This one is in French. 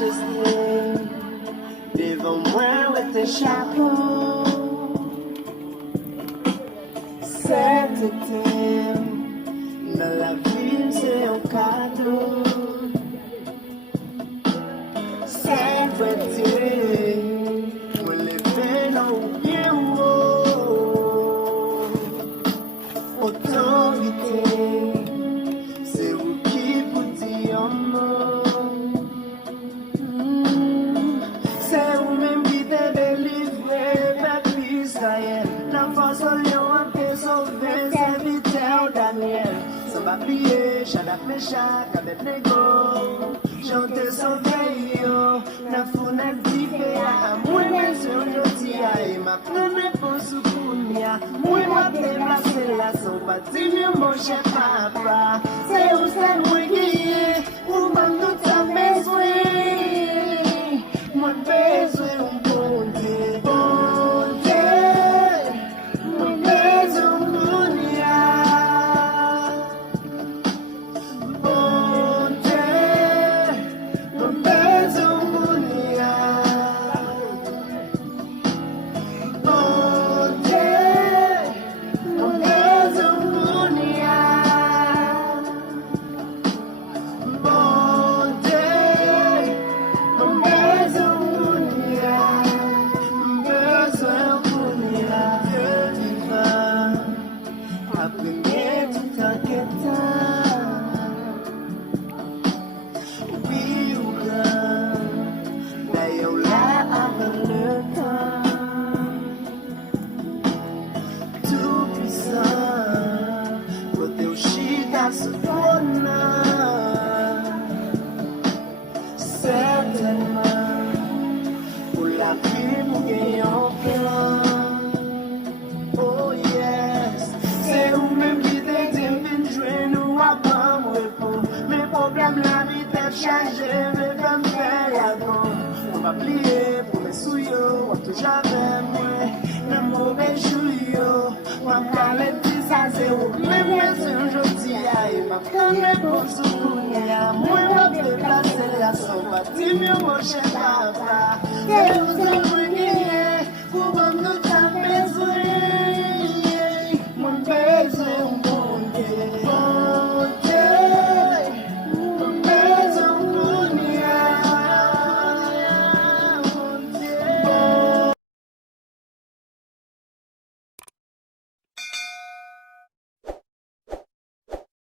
majesté, devant moi avec tes chapeaux. Cet été, dans la ville, c'est un cadeau. C'est petit, moi les fais dans le pied haut. Autorité, c'est vous qui vous dites en mot. C'est vous-même qui t'es délivré, peuple Israël. L'enfance au lion a fait sauver, serviteur Daniel. Sans va plier, Shadak Meshach, Abednego. Chante sauvé, yo, na founek dife ya. Mwen men se ojoti ya, e ma prene pou soukounia. Mwen ma déplace la son patimi mon chef papa. Se ou se mwen giye, ou man tout sa bezwe. Mwen bezwe un bondye, bondye. Mwen bezwe un dunia. Changer, mais comme faire la gon. On va plier pour mes souillots, on touche avec moi. Le mauvais jour, on va parler de ça, zéro. Mais moi, c'est aujourd'hui, il m'a pris pour souvenir. Moi, on va déplacer la sauve, dis-moi, mon cher papa. Et vous